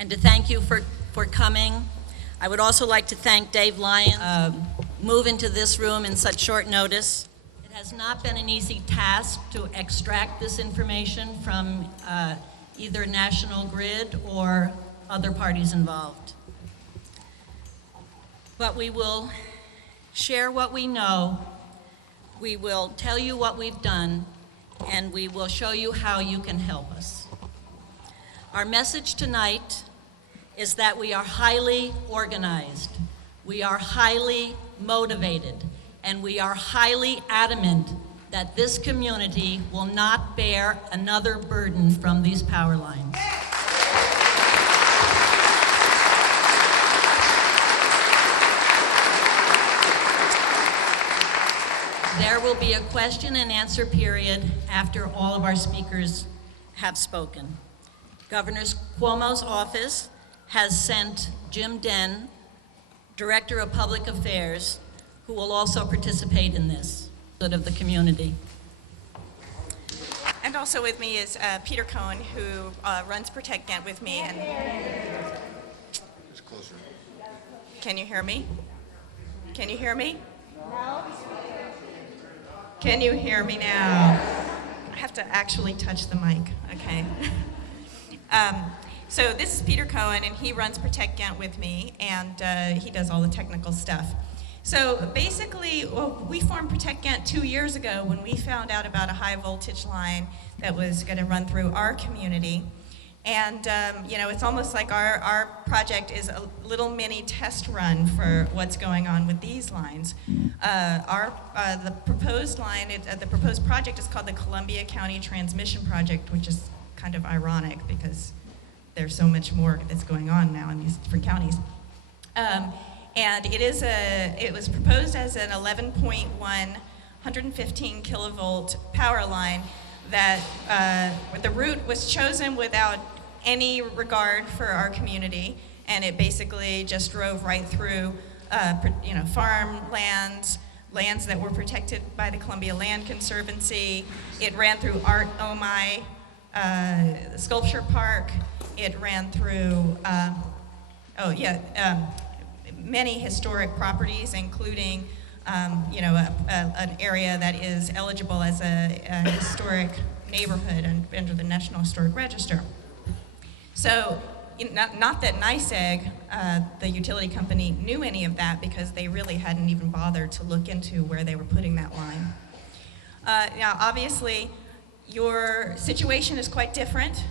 and to thank you for coming. I would also like to thank Dave Lyons move into this room in such short notice. It has not been an easy task to extract this information from either National Grid or other parties involved. But we will share what we know, we will tell you what we've done, and we will show you how you can help us. Our message tonight is that we are highly organized, we are highly motivated, and we are highly adamant that this community will not bear another burden from these power lines. There will be a question and answer period after all of our speakers have spoken. Governor Cuomo's office has sent Jim Den, Director of Public Affairs, who will also participate in this, good of the community. And also with me is Peter Cohen, who runs Protect Ghent with me. And Just closer. can you hear me? Can you hear me? No. Can you hear me now? I have to actually touch the mic, okay. So this is Peter Cohen, and he runs Protect Ghent with me, and he does all the technical stuff. So basically, we formed Protect Ghent 2 years ago when we found out about a high voltage line that was going to run through our community. And it's almost like our project is a little mini test run for what's going on with these lines. The proposed line, the proposed project is called the Columbia County Transmission Project, which is kind of ironic because there's so much more that's going on now in these different counties. And it was proposed as an 11.1, 115 kilovolt power line that the route was chosen without any regard for our community, and it basically just drove right through farmlands, lands that were protected by the Columbia Land Conservancy. It ran through Art Omai Sculpture Park. It ran through many historic properties, including an area that is eligible as a historic neighborhood under the National Historic Register. So, not that NYSEG, the utility company, knew any of that because they really hadn't even bothered to look into where they were putting that line. Now, obviously, your situation is quite different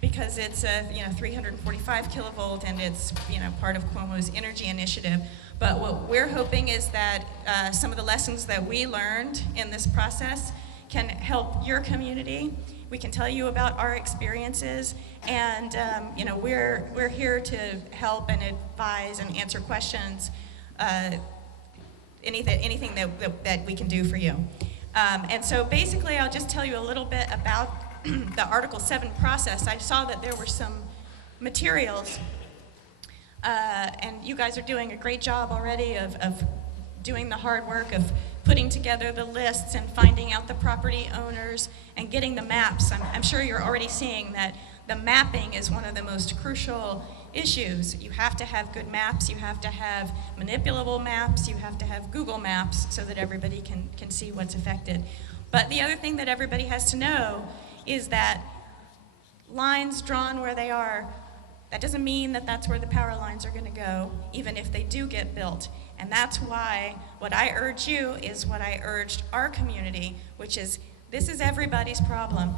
because it's a 345 kilovolt and it's part of Cuomo's energy initiative. But what we're hoping is that some of the lessons that we learned in this process can help your community. We can tell you about our experiences, and we're here to help and advise and answer questions. Anything that we can do for you. And so basically, I'll just tell you a little bit about the Article 7 process. I saw that there were some materials, and you guys are doing a great job already of doing the hard work of putting together the lists and finding out the property owners and getting the maps. I'm sure you're already seeing that the mapping is one of the most crucial issues. You have to have good maps, you have to have manipulable maps, you have to have Google Maps so that everybody can see what's affected. But the other thing that everybody has to know is that lines drawn where they are, that doesn't mean that that's where the power lines are going to go, even if they do get built. And that's why what I urge you is what I urged our community, which is this is everybody's problem.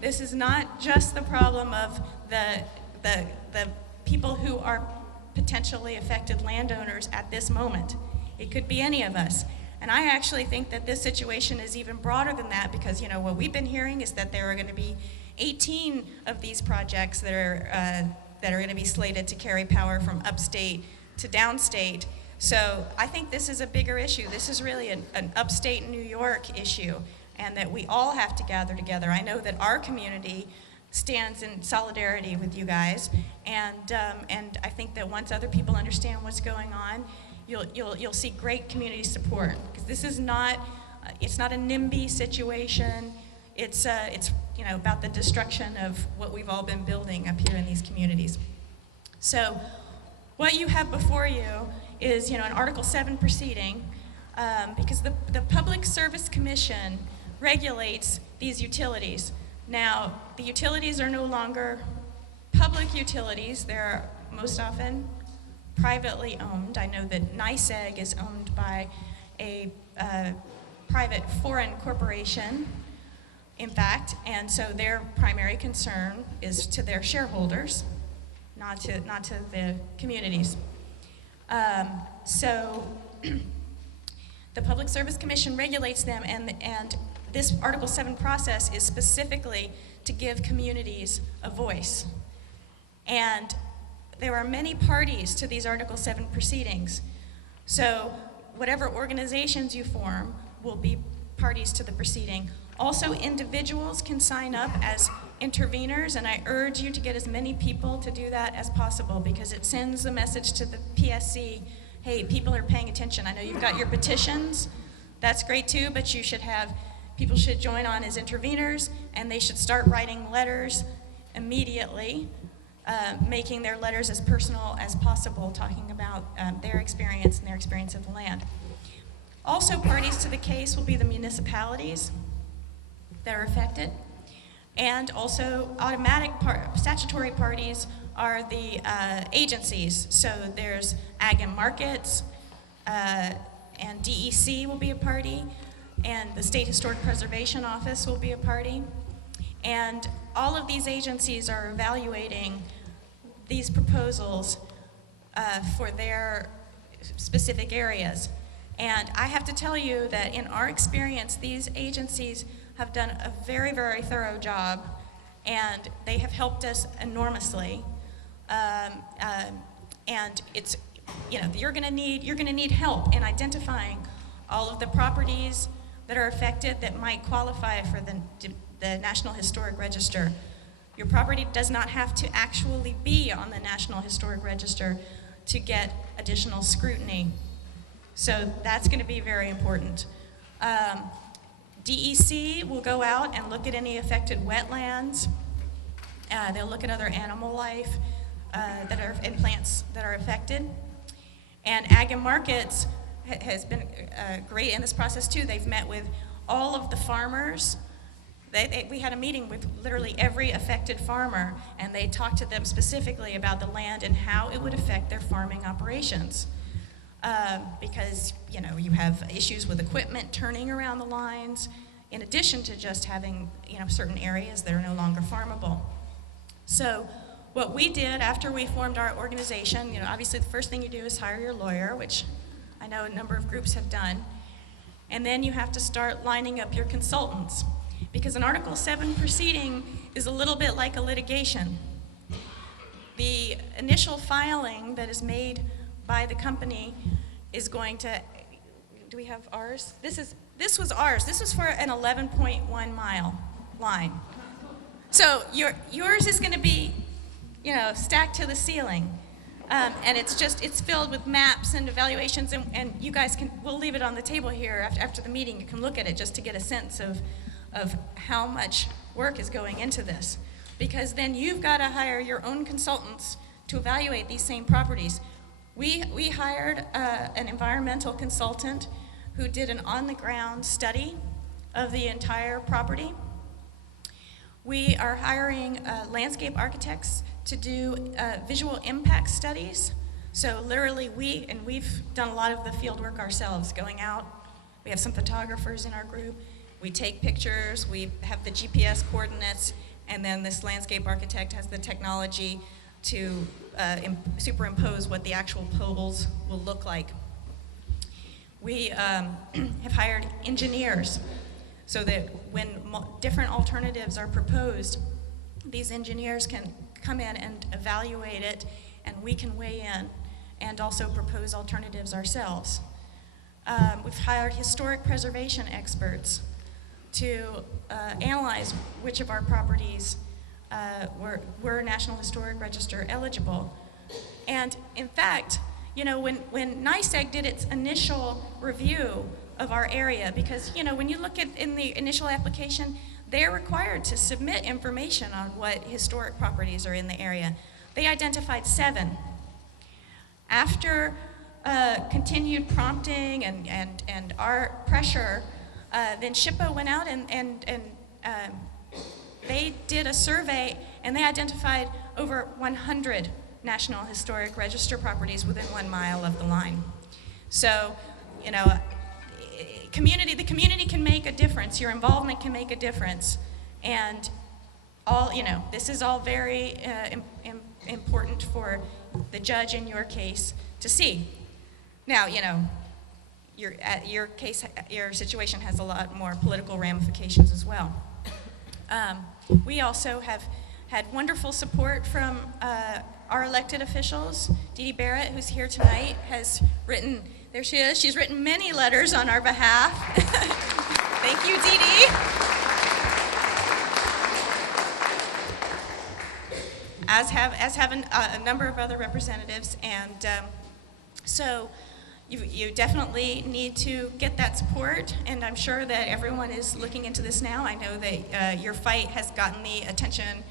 This is not just the problem of the people who are potentially affected landowners at this moment. It could be any of us. And I actually think that this situation is even broader than that because, what we've been hearing is that there are going to be 18 of these projects that are going to be slated to carry power from upstate to downstate. So I think this is a bigger issue. This is really an upstate New York issue, and that we all have to gather together. I know that our community stands in solidarity with you guys, and I think that once other people understand what's going on, you'll see great community support, because this is not it's not a NIMBY situation. It's about the destruction of what we've all been building up here in these communities. So what you have before you is, an Article 7 proceeding, because the Public Service Commission regulates these utilities. Now, the utilities are no longer public utilities. They're most often privately owned. I know that NYSEG is owned by a private foreign corporation, in fact, and so their primary concern is to their shareholders, not to the communities. So the Public Service Commission regulates them, and this Article 7 process is specifically to give communities a voice. And there are many parties to these Article 7 proceedings. So whatever organizations you form will be parties to the proceeding. Also, individuals can sign up as interveners, and I urge you to get as many people to do that as possible, because it sends the message to the PSC, hey, people are paying attention. I know you've got your petitions. That's great too, but people should join on as interveners, and they should start writing letters immediately, making their letters as personal as possible, talking about their experience and their experience of the land. Also, parties to the case will be the municipalities that are affected, and also statutory parties are the agencies. So there's Ag and Markets, and DEC will be a party, and the State Historic Preservation Office will be a party. And all of these agencies are evaluating these proposals for their specific areas. And I have to tell you that in our experience, these agencies have done a very, very thorough job, and they have helped us enormously. And it's, you're going to need help in identifying all of the properties that are affected that might qualify for the National Historic Register. Your property does not have to actually be on the National Historic Register to get additional scrutiny. So that's going to be very important. DEC will go out and look at any affected wetlands. They'll look at other animal life and plants that are affected. And Ag and Markets has been great in this process too. They've met with all of the farmers. We had a meeting with literally every affected farmer, and they talked to them specifically about the land and how it would affect their farming operations. Because, you have issues with equipment turning around the lines, in addition to just having, certain areas that are no longer farmable. So what we did after we formed our organization, obviously the first thing you do is hire your lawyer, which I know a number of groups have done. And then you have to start lining up your consultants, because an Article 7 proceeding is a little bit like a litigation. The initial filing that is made by the company is going to, do we have ours? This was ours. This was for an 11.1 mile line. So yours is going to be, stacked to the ceiling. And it's filled with maps and evaluations, and you guys we'll leave it on the table here after the meeting. You can look at it just to get a sense of how much work is going into this. Because then you've got to hire your own consultants to evaluate these same properties. We hired an environmental consultant who did an on-the-ground study of the entire property. We are hiring landscape architects to do visual impact studies. So literally we've done a lot of the field work ourselves, going out. We have some photographers in our group. We take pictures, we have the GPS coordinates, and then this landscape architect has the technology to superimpose what the actual poles will look like. We have hired engineers so that when different alternatives are proposed, these engineers can come in and evaluate it, and we can weigh in and also propose alternatives ourselves. We've hired historic preservation experts to analyze which of our properties were National Historic Register eligible. And in fact, when NYSEG did its initial review of our area, because when you look at in the initial application, they're required to submit information on what historic properties are in the area. They identified 7. After continued prompting and our pressure, then SHPO went out and they did a survey, and they identified over 100 National Historic Register properties within 1 mile of the line. So, you know, the community can make a difference. Your involvement can make a difference, and this is all very important for the judge in your case to see. Now, your situation has a lot more political ramifications as well. We also have had wonderful support from our elected officials. Didi Barrett, who's here tonight, has written, there she is, she's written many letters on our behalf. Thank you, Didi. As have a number of other representatives, and so you definitely need to get that support, and I'm sure that everyone is looking into this now. I know that your fight has gotten the attention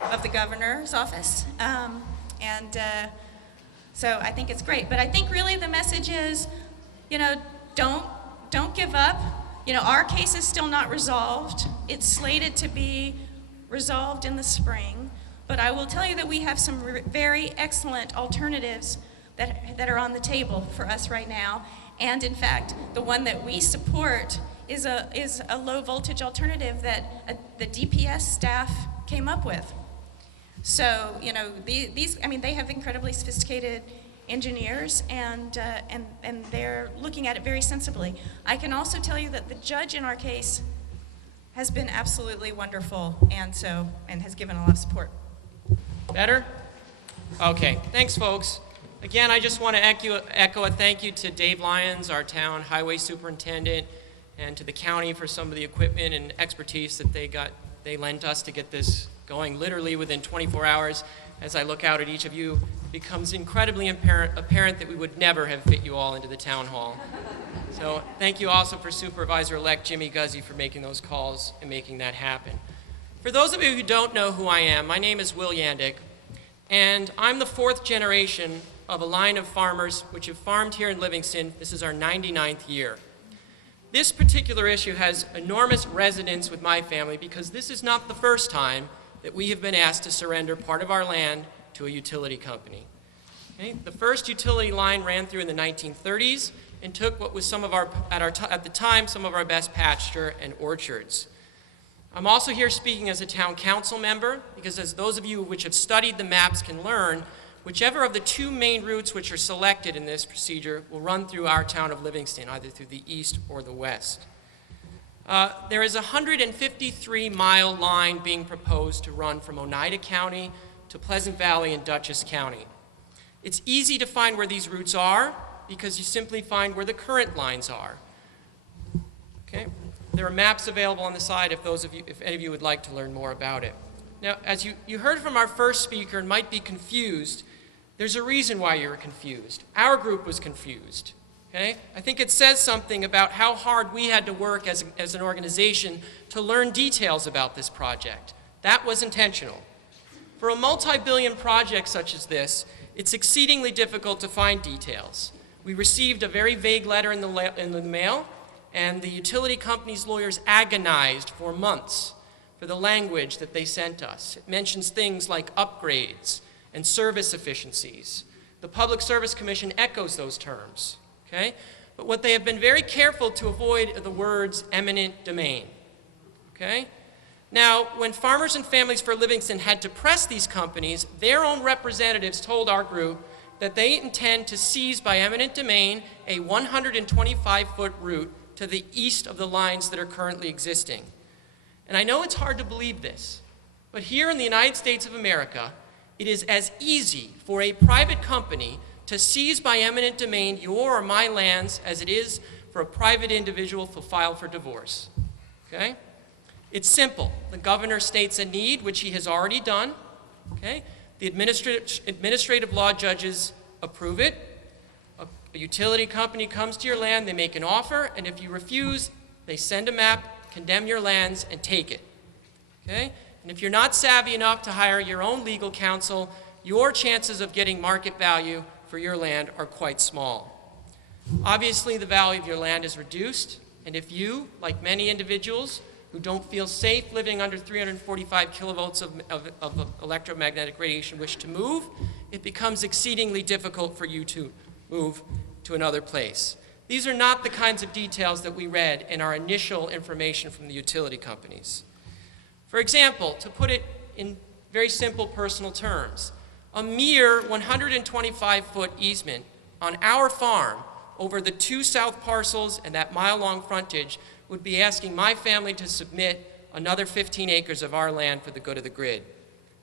of the governor's office, so I think it's great. But I think really the message is, don't give up. Our case is still not resolved. It's slated to be resolved in the spring, but I will tell you that we have some very excellent alternatives that are on the table for us right now. And in fact, the one that we support is a low voltage alternative that the DPS staff came up with. So, they have incredibly sophisticated engineers, and they're looking at it very sensibly. I can also tell you that the judge in our case has been absolutely wonderful, and has given a lot of support. Better? Okay, thanks folks. Again, I just want to echo a thank you to Dave Lyons, our town highway superintendent, and to the county for some of the equipment and expertise that they lent us to get this going literally within 24 hours. As I look out at each of you, it becomes incredibly apparent that we would never have fit you all into the town hall. So thank you also for Supervisor-elect Jimmy Guzzi for making those calls and making that happen. For those of you who don't know who I am, my name is Will Yandick, and I'm the 4th generation of a line of farmers which have farmed here in Livingston. This is our 99th year. This particular issue has enormous resonance with my family because this is not the first time that we have been asked to surrender part of our land to a utility company. Okay? The first utility line ran through in the 1930s and took what was at the time some of our best pasture and orchards. I'm also here speaking as a town council member because, as those of you which have studied the maps can learn, whichever of the 2 main routes which are selected in this procedure will run through our town of Livingston, either through the east or the west. There is a 153-mile line being proposed to run from Oneida County to Pleasant Valley and Dutchess County. It's easy to find where these routes are because you simply find where the current lines are. Okay? There are maps available on the side if any of you would like to learn more about it. Now, as you heard from our first speaker and might be confused, there's a reason why you're confused. Our group was confused. Okay? I think it says something about how hard we had to work as an organization to learn details about this project. That was intentional. For a multi-billion project such as this, it's exceedingly difficult to find details. We received a very vague letter in the mail, and the utility company's lawyers agonized for months for the language that they sent us. It mentions things like upgrades and service efficiencies. The Public Service Commission echoes those terms. Okay? But what they have been very careful to avoid are the words eminent domain. Okay? Now, when Farmers and Families for Livingston had to press these companies, their own representatives told our group that they intend to seize by eminent domain a 125-foot route to the east of the lines that are currently existing. And I know it's hard to believe this, but here in the United States of America, it is as easy for a private company to seize by eminent domain your or my lands as it is for a private individual to file for divorce. Okay? It's simple. The governor states a need, which he has already done. Okay? The administrative law judges approve it. A utility company comes to your land, they make an offer, and if you refuse, they send a map, condemn your lands, and take it. Okay? And if you're not savvy enough to hire your own legal counsel, your chances of getting market value for your land are quite small. Obviously, the value of your land is reduced, and if you, like many individuals who don't feel safe living under 345 kilovolts of electromagnetic radiation, wish to move, it becomes exceedingly difficult for you to move to another place. These are not the kinds of details that we read in our initial information from the utility companies. For example, to put it in very simple personal terms, a mere 125-foot easement on our farm over the 2 south parcels and that mile-long frontage would be asking my family to submit another 15 acres of our land for the good of the grid.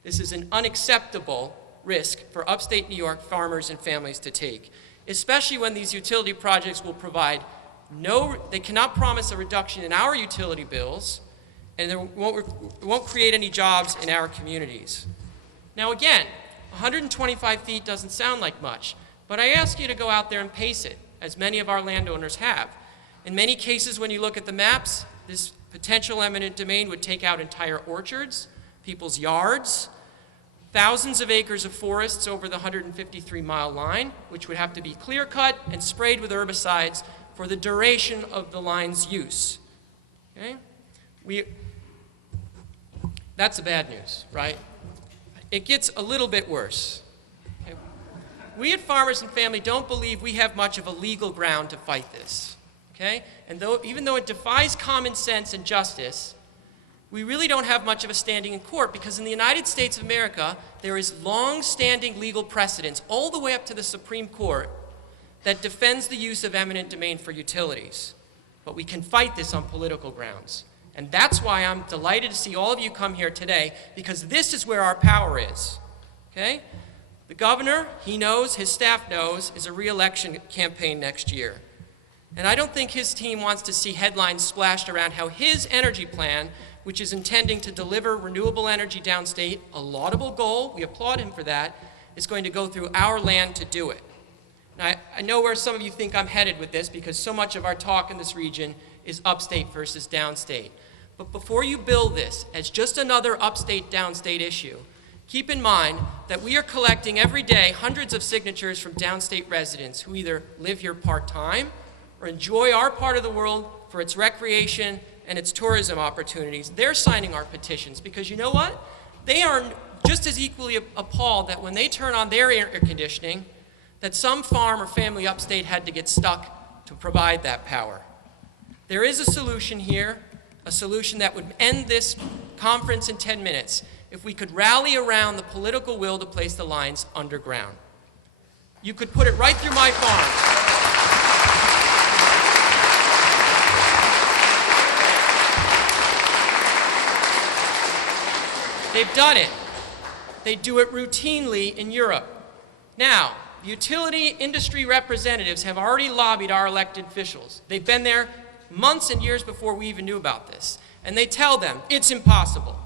This is an unacceptable risk for upstate New York farmers and families to take, especially when these utility projects will provide they cannot promise a reduction in our utility bills, and it won't create any jobs in our communities. Now again, 125 feet doesn't sound like much, but I ask you to go out there and pace it, as many of our landowners have. In many cases, when you look at the maps, this potential eminent domain would take out entire orchards, people's yards, thousands of acres of forests over the 153-mile line, which would have to be clear-cut and sprayed with herbicides for the duration of the line's use. Okay? That's the bad news, right? It gets a little bit worse. Okay? We at Farmers and Family don't believe we have much of a legal ground to fight this. Okay? And even though it defies common sense and justice, we really don't have much of a standing in court, because in the United States of America, there is long-standing legal precedence all the way up to the Supreme Court that defends the use of eminent domain for utilities. But we can fight this on political grounds. And that's why I'm delighted to see all of you come here today, because this is where our power is. Okay? The governor, he knows, his staff knows, is a re-election campaign next year. And I don't think his team wants to see headlines splashed around how his energy plan, which is intending to deliver renewable energy downstate, a laudable goal, we applaud him for that, is going to go through our land to do it. Now, I know where some of you think I'm headed with this, because so much of our talk in this region is upstate versus downstate. But before you bill this as just another upstate-downstate issue, keep in mind that we are collecting every day hundreds of signatures from downstate residents who either live here part-time or enjoy our part of the world for its recreation and its tourism opportunities. They're signing our petitions because you know what? They are just as equally appalled that when they turn on their air conditioning, that some farm or family upstate had to get stuck to provide that power. There is a solution here, a solution that would end this conference in 10 minutes if we could rally around the political will to place the lines underground. You could put it right through my farm. They've done it. They do it routinely in Europe. Now, utility industry representatives have already lobbied our elected officials. They've been there months and years before we even knew about this. And they tell them it's impossible.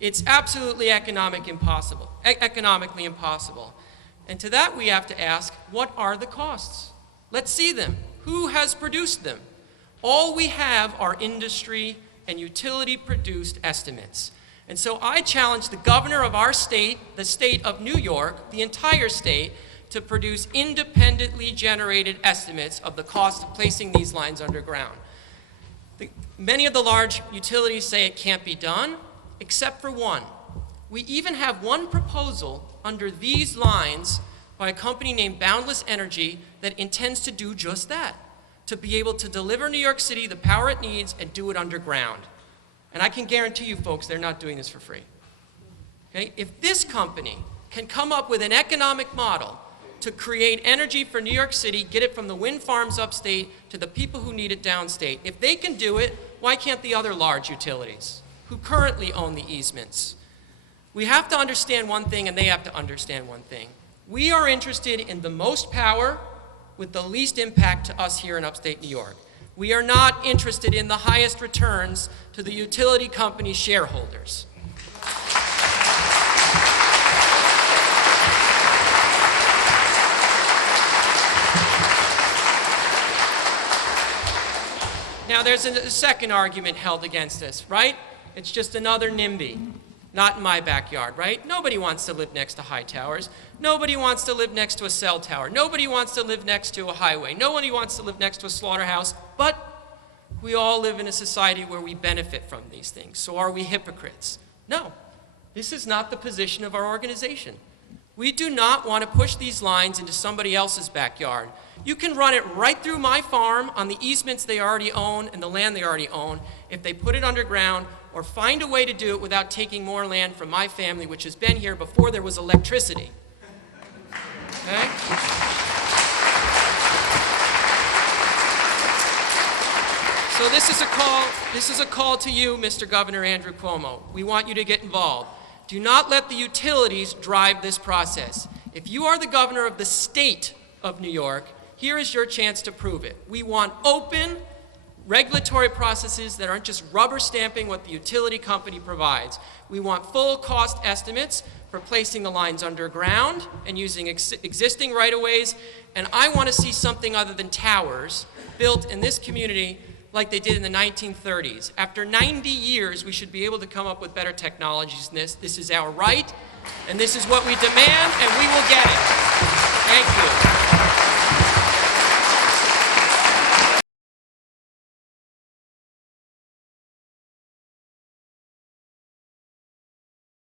It's absolutely economically impossible. And to that we have to ask, what are the costs? Let's see them. Who has produced them? All we have are industry and utility produced estimates. And so I challenge the governor of our state, the state of New York, the entire state, to produce independently generated estimates of the cost of placing these lines underground. Many of the large utilities say it can't be done, except for one. We even have one proposal under these lines by a company named Boundless Energy that intends to do just that, to be able to deliver New York City the power it needs and do it underground. And I can guarantee you folks, they're not doing this for free. Okay? If this company can come up with an economic model to create energy for New York City, get it from the wind farms upstate to the people who need it downstate, if they can do it, why can't the other large utilities who currently own the easements? We have to understand one thing, and they have to understand one thing. We are interested in the most power with the least impact to us here in upstate New York. We are not interested in the highest returns to the utility company shareholders. Now there's a second argument held against us, right? It's just another NIMBY. Not in my backyard, right? Nobody wants to live next to high towers. Nobody wants to live next to a cell tower. Nobody wants to live next to a highway. Nobody wants to live next to a slaughterhouse. But we all live in a society where we benefit from these things. So are we hypocrites? No. This is not the position of our organization. We do not want to push these lines into somebody else's backyard. You can run it right through my farm on the easements they already own and the land they already own if they put it underground, or find a way to do it without taking more land from my family, which has been here before there was electricity. Okay? So this is a call to you, Mr. Governor Andrew Cuomo. We want you to get involved. Do not let the utilities drive this process. If you are the governor of the state of New York, here is your chance to prove it. We want open regulatory processes that aren't just rubber stamping what the utility company provides. We want full cost estimates for placing the lines underground and using existing right-of-ways. And I want to see something other than towers built in this community like they did in the 1930s. After 90 years, we should be able to come up with better technologies than this. This is our right, and this is what we demand, and we will get it. Thank you.